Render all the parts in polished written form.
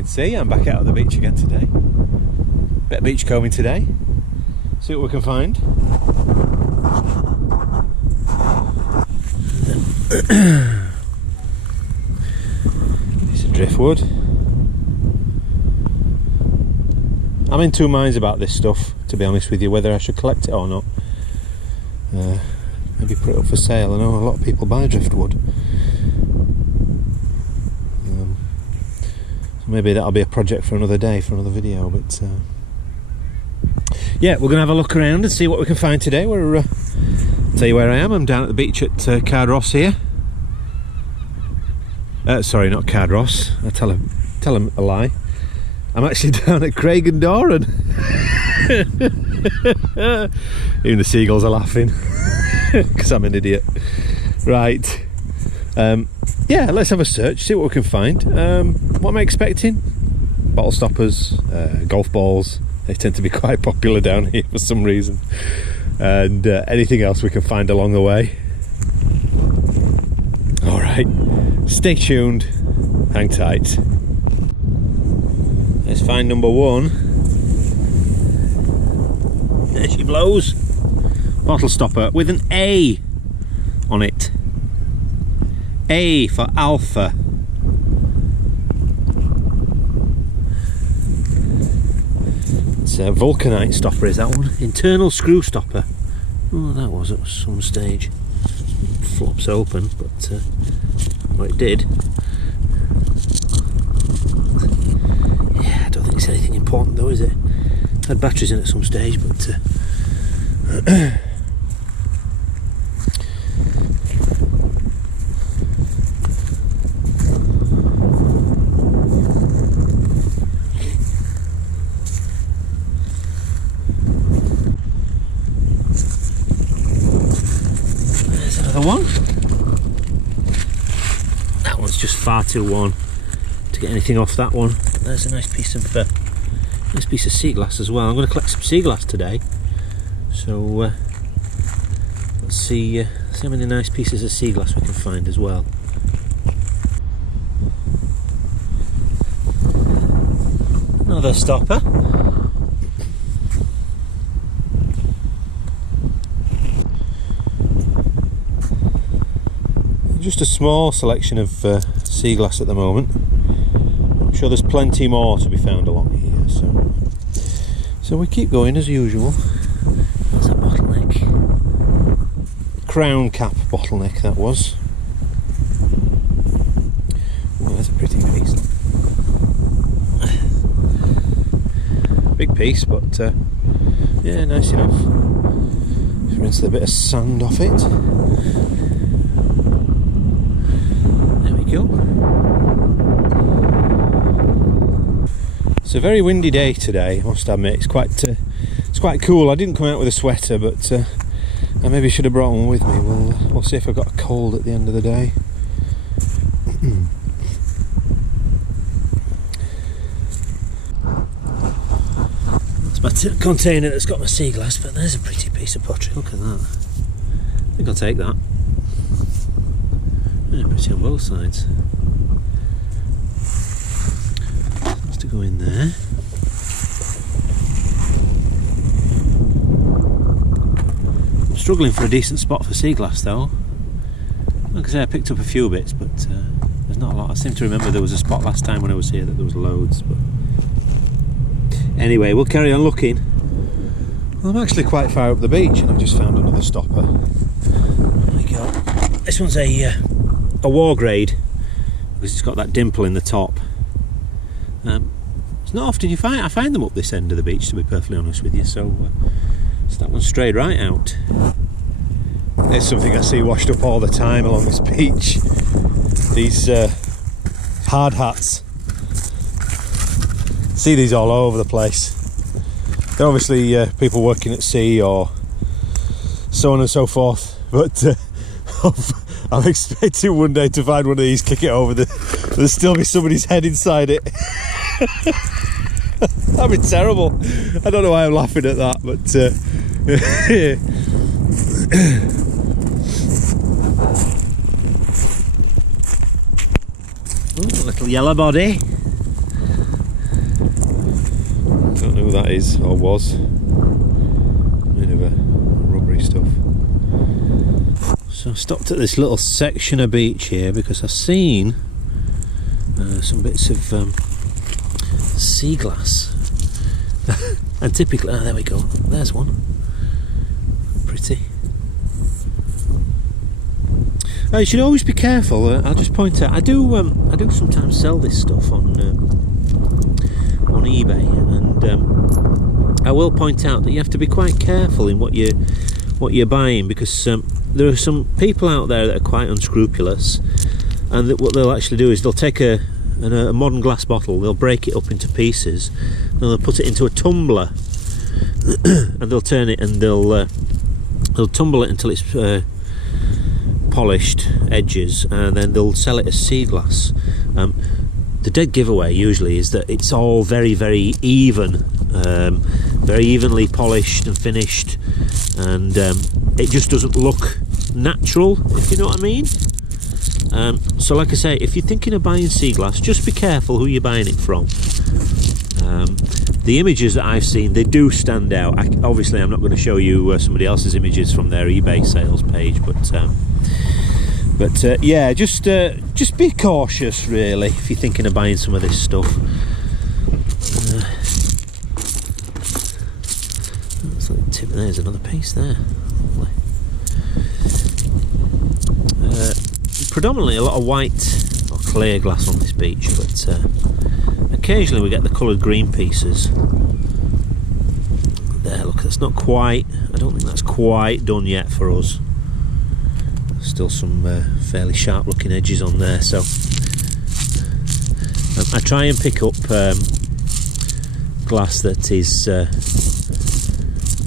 can see, I'm back out on the beach again today. Bit of beachcombing today. See what we can find. Piece of driftwood. I'm in two minds about this stuff, to be honest with you, whether I should collect it or not. Maybe put it up for sale. I know a lot of people buy driftwood. So maybe that'll be a project for another day, for another video. But yeah, we're going to have a look around and see what we can find today. I'll tell you where I am. I'm down at the beach at Cardross here. Sorry, not Cardross. I tell him a lie. I'm actually down at Craig and Doran. Even the seagulls are laughing because I'm an idiot. Right. Yeah, let's have a search, see what we can find. What am I expecting? Bottle stoppers, golf balls. They tend to be quite popular down here for some reason. And anything else we can find along the way. Alright, stay tuned, hang tight. Let's find number one. There she blows. Bottle stopper with an A on it. A for alpha. It's a vulcanite stopper, is that one? Internal screw stopper. Oh, that was at some stage. It flops open, but well, it did. Yeah, I don't think it's anything important though, is it? It had batteries in at some stage, but there's another one. That one's just far too worn to get anything off that one. But there's a nice piece of Seaglass as well. I'm going to collect some Seaglass today. So let's see how many nice pieces of Seaglass we can find as well. Another stopper. Just a small selection of Seaglass at the moment. I'm sure there's plenty more to be found along here, so we keep going as usual. That's a bottleneck. Crown cap bottleneck that was. Well, that's a pretty piece. Big piece, but yeah, nice enough. Just rinse a bit of sand off it. There we go. It's a very windy day today, I must admit. It's quite cool. I didn't come out with a sweater, but I maybe should have brought one with me. We'll see if I've got a cold at the end of the day. It's my container that's got my Seaglass, but there's a pretty piece of pottery. Look at that. I think I'll take that. Yeah, pretty on both sides. Has to go in there. I'm struggling for a decent spot for Seaglass though. Like I say, I picked up a few bits, but there's not a lot. I seem to remember there was a spot last time when I was here that there was loads. But anyway, we'll carry on looking. Well, I'm actually quite far up the beach, and I've just found another stopper. There we go. This one's a war grade because it's got that dimple in the top. It's not often I find them up this end of the beach, to be perfectly honest with you. So that one strayed right out. There's something I see washed up all the time along this beach. These hard hats. See these all over the place. They're obviously people working at sea or so on and so forth. But I'm expecting one day to find one of these, kick it over, there'll still be somebody's head inside it. That'd be terrible. I don't know why I'm laughing at that, but oh, a little yellow body. don't know who that is or was. Bit of a rubbery stuff. So I stopped at this little section of beach here because I've seen some bits of Seaglass. And typically, there we go, there's one. Pretty. You should always be careful. I'll just point out, I do sometimes sell this stuff on eBay, and I will point out that you have to be quite careful in what you're buying, because there are some people out there that are quite unscrupulous, and that what they'll actually do is they'll take a modern glass bottle, they'll break it up into pieces, and they'll put it into a tumbler, and they'll turn it, and they'll tumble it until it's polished edges, and then they'll sell it as Seaglass. The dead giveaway usually is that it's all very, very even, very evenly polished and finished, and it just doesn't look natural, if you know what I mean. So like I say, if you're thinking of buying Seaglass, just be careful who you're buying it from. The images that I've seen, they do stand out. Obviously I'm not going to show you somebody else's images from their eBay sales page, but yeah, just be cautious really if you're thinking of buying some of this stuff. There's another piece there. Predominantly a lot of white or clear glass on this beach, but occasionally we get the coloured green pieces. There, look, that's not quite, I don't think that's quite done yet for us. Still some fairly sharp looking edges on there, so I try and pick up glass that is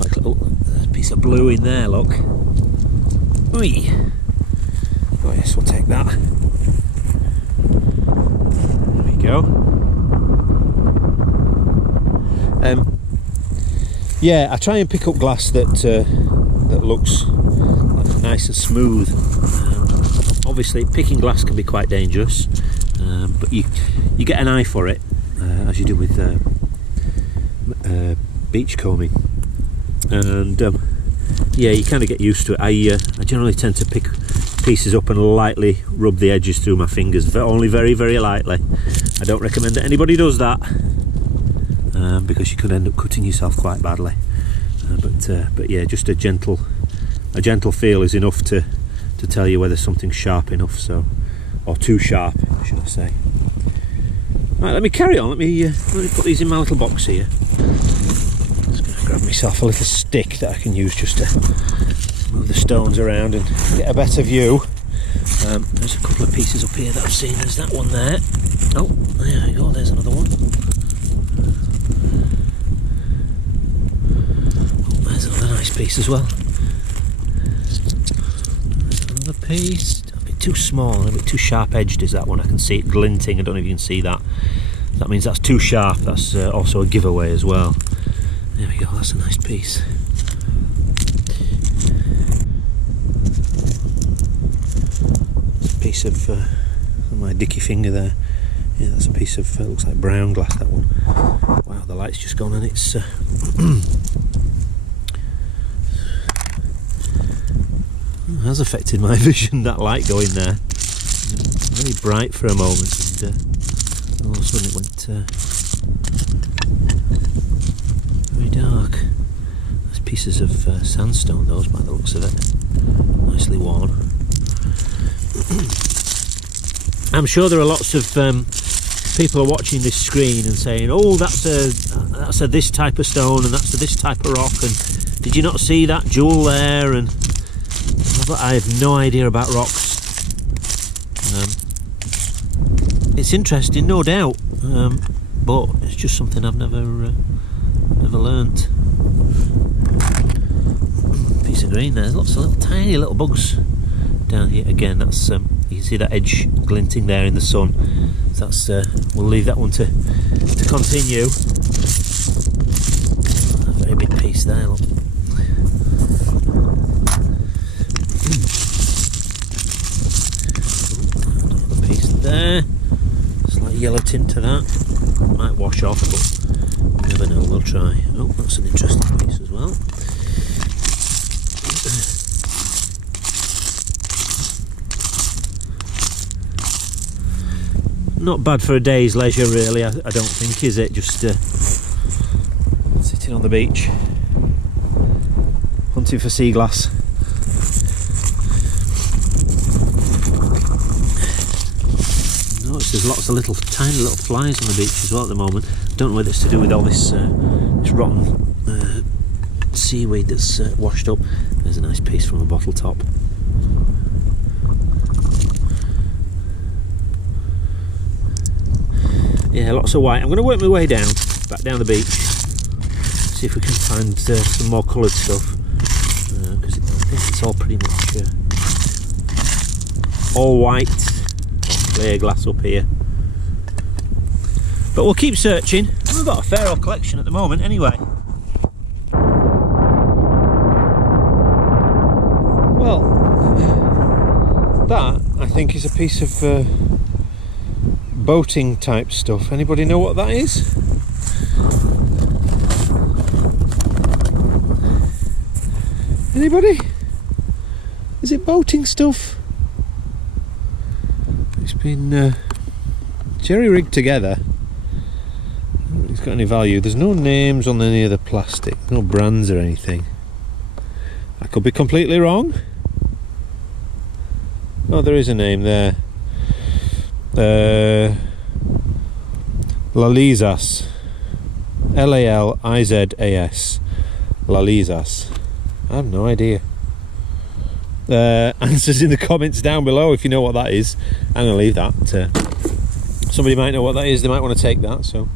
like, oh, there's a piece of blue in there, look. Oi. Oh yes, we'll take that. There we go. Yeah, I try and pick up glass that that looks like nice and smooth. Obviously, picking glass can be quite dangerous, but you get an eye for it, as you do with beachcombing, and yeah, you kind of get used to it. I generally tend to pick pieces up and lightly rub the edges through my fingers, only very, very lightly. I don't recommend that anybody does that, because you could end up cutting yourself quite badly. But yeah, just a gentle feel is enough to tell you whether something's sharp enough, so, or too sharp, should I say. Right, let me carry on. Let me put these in my little box here. Just gonna grab myself a little stick that I can use just to move the stones around and get a better view. There's a couple of pieces up here that I've seen. There's that one there. Oh, there we go. There's another one. Oh, there's another nice piece as well. There's another piece. A bit too small, a bit too sharp edged is that one. I can see it glinting. I don't know if you can see that. That means that's too sharp. That's also a giveaway as well. There we go. That's a nice piece. Piece of my dicky finger there. Yeah, that's a piece of looks like brown glass, that one. Wow, the light's just gone, and it's has affected my vision, that light going there. Very bright for a moment, and all of a sudden it went very dark. There's pieces of sandstone, those, by the looks of it. Nicely worn. I'm sure there are lots of people are watching this screen and saying, "Oh, that's a this type of stone, and that's a this type of rock, and did you not see that jewel there?" And but I have no idea about rocks. It's interesting, no doubt, but it's just something I've never learnt. Piece of green there. There's lots of little tiny little bugs down here. Again, that's you can see that edge glinting there in the sun. So that's we'll leave that one to continue. A very big piece there, look. Another piece there. Slight yellow tint to that. Might wash off, but you never know. We'll try. Oh, that's an interesting piece as well. Not bad for a day's leisure, really. I don't think, is it? Just sitting on the beach, hunting for sea glass. Notice there's lots of tiny little flies on the beach as well at the moment. Don't know whether it's to do with all this rotten seaweed that's washed up. There's a nice piece from a bottle top. Yeah, lots of white. I'm going to work my way back down the beach, see if we can find some more coloured stuff, because I think it's all pretty much all white or clear glass up here. But we'll keep searching. We've got a fair old collection at the moment anyway. Well, that I think is a piece of boating type stuff. Anybody know what that is? Anybody? Is it boating stuff? It's been jerry rigged together. I don't think it's got any value. There's no names on any of the plastic, no brands or anything. I could be completely wrong. Oh, there is a name there. LALIZAS, LALIZAS, LALIZAS. I have no idea. Answers in the comments down below if you know what that is. I'm going to leave that. Somebody might know what that is, they might want to take that. So,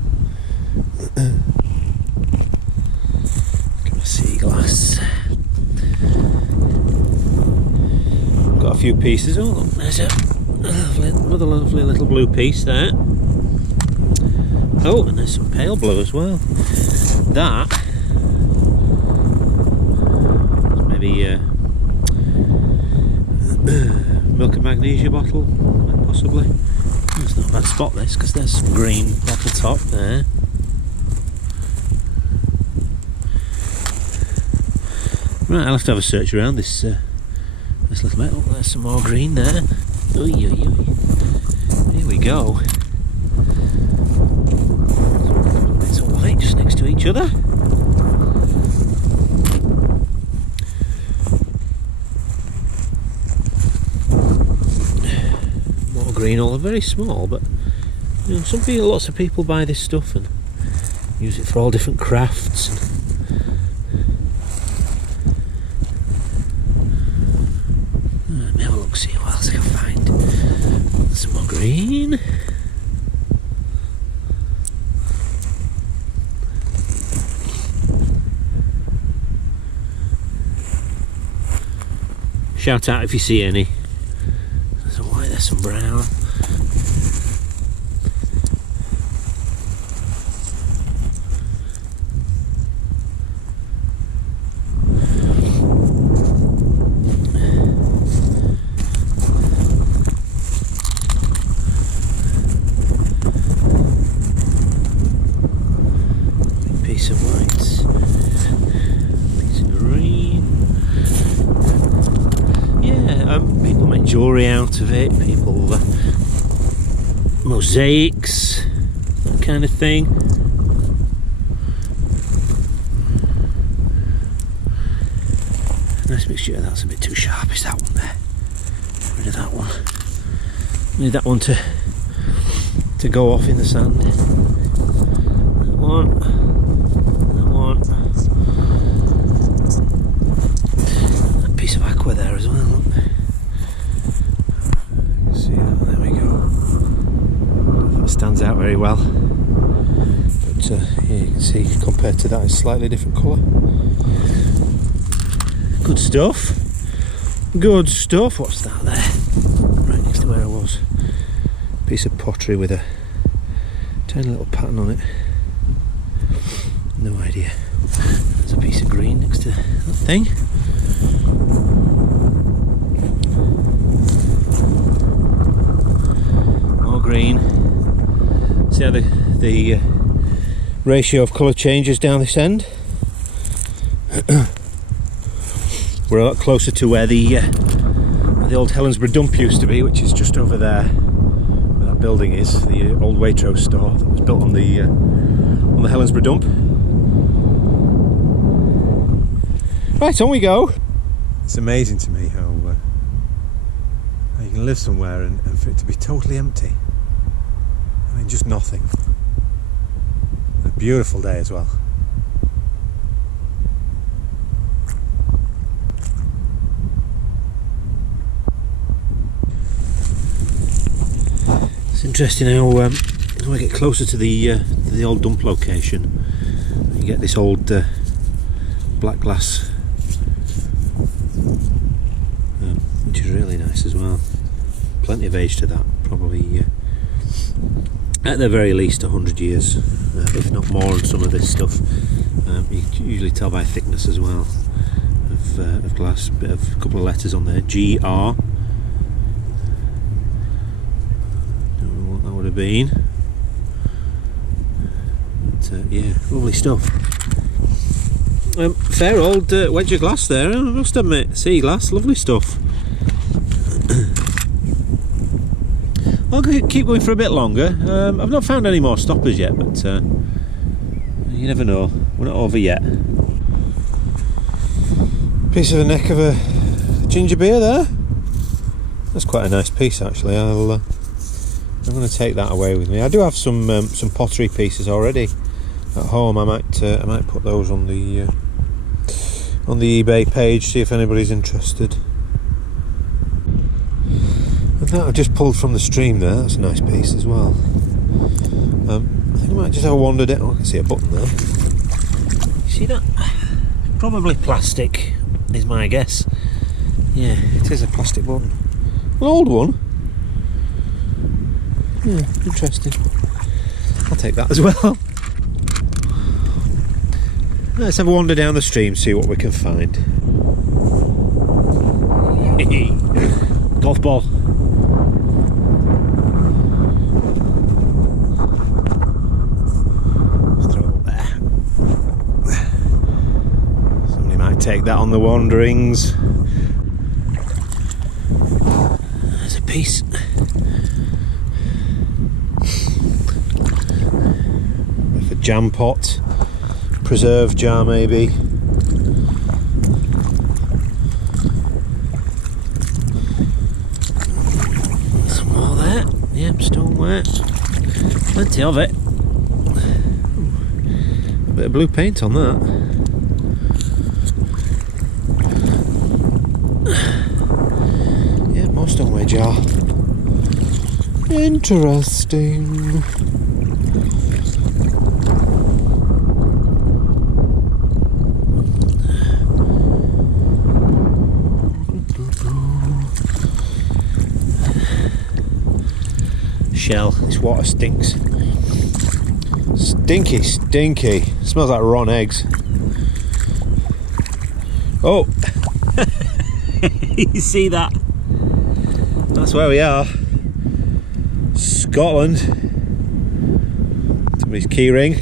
got a Seaglass. Got a few pieces. Oh, look, there's another lovely little blue piece there. Oh, and there's some pale blue as well. That maybe milk and magnesia bottle, possibly. It's not a bad spot this, because there's some green bottle top there. Right, I'll have to have a search around this little bit. Oh, there's some more green there. Oy, oy, oy. Here we go. Bits of white just next to each other. More green, all very small, but you know, lots of people buy this stuff and use it for all different crafts. Let me have a look, see what else I can find. Some more green. Shout out if you see any. There's some white, there's some brown. Piece of white, piece of green. Yeah, people make jewellery out of it, people mosaics, that kind of thing. Nice mixture. That's a bit too sharp, is that one there? Get rid of that one. Need that one to go off in the sand. That one. That piece of aqua there as well, look. You can see that, there we go. That stands out very well. But yeah, you can see compared to that, it's slightly different colour. Good stuff. Good stuff. What's that there? Right next to where I was. Piece of pottery with a tiny little pattern on it. No idea. There's a piece of green next to that thing. More green. See how the ratio of colour changes down this end. We're a lot closer to where the old Helensburgh dump used to be, which is just over there where that building is, the old Waitrose store that was built on the Helensburgh dump. Right, on we go. It's amazing to me how you can live somewhere and for it to be totally empty. I mean, just nothing. A beautiful day as well. It's interesting how as we get closer to the old dump location, you get this old black glass, which is really nice as well. Plenty of age to that, probably at the very least 100 years, if not more on some of this stuff. You can usually tell by thickness as well of glass. A couple of letters on there, GR. Would have been, but yeah, lovely stuff. Fair old wedge of glass there, I must admit. Seaglass, lovely stuff. I'll keep going for a bit longer. I've not found any more stoppers yet, but you never know, we're not over yet. Piece of the neck of a ginger beer there. That's quite a nice piece actually. I'm going to take that away with me. I do have some pottery pieces already at home. I might put those on the eBay page, see if anybody's interested. And that I just pulled from the stream there. That's a nice piece as well. I think I might just have a wander down. Oh, I can see a button there. You see that? Probably plastic is my guess. Yeah, it is a plastic button. An old one. Yeah, interesting. I'll take that as well. Let's have a wander down the stream, see what we can find. Golf ball. Let's throw it up there. Somebody might take that on the wanderings. There's a piece. Jam pot, preserve jar maybe. Some more there. Yep, stoneware. Plenty of it. A bit of blue paint on that. Yeah, more stoneware jar. Interesting. Shell. This water stinks. Stinky, stinky. Smells like rotten eggs. Oh! You see that? That's where we are. Scotland. Somebody's keyring.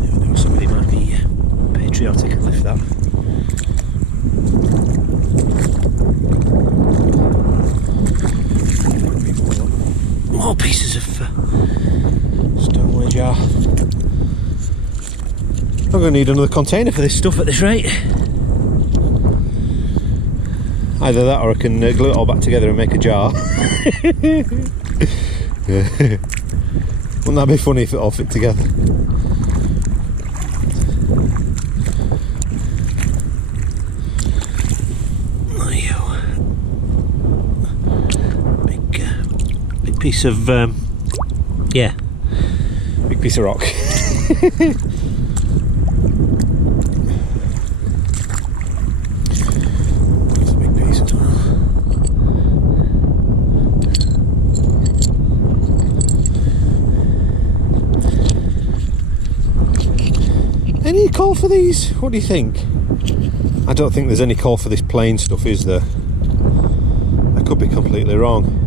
Never know, somebody might be patriotic and lift that. More pieces of stoneware jar. I'm going to need another container for this stuff at this rate. Either that or I can glue it all back together and make a jar. Wouldn't that be funny if it all fit together? Big piece of yeah, big piece of rock. Any call for these? What do you think? I don't think there's any call for this plain stuff, is there? I could be completely wrong.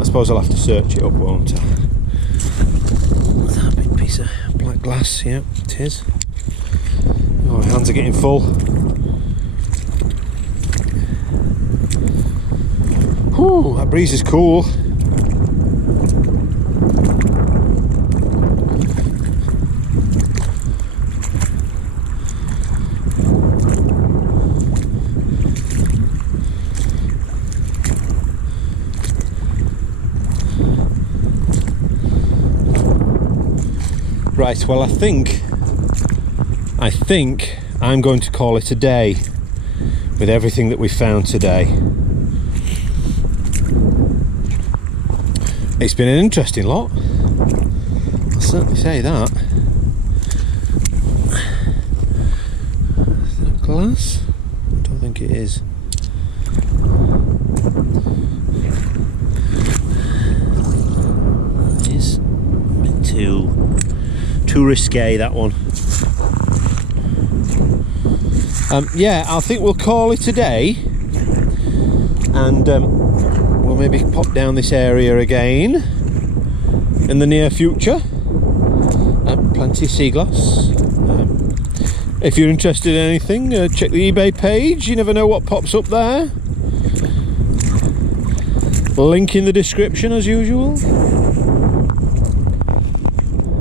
I suppose I'll have to search it up, won't I? That big piece of black glass, yeah, it is. Oh, my hands are getting full. Whew, that breeze is cool. Right, well, I think I'm going to call it a day with everything that we found today. It's been an interesting lot, I'll certainly say that. Is that glass? I don't think it is. It is a bit too risque, that one. Yeah, I think we'll call it a day, and we'll maybe pop down this area again in the near future. Plenty of Seaglass. If you're interested in anything, check the eBay page. You never know what pops up there. Link in the description as usual.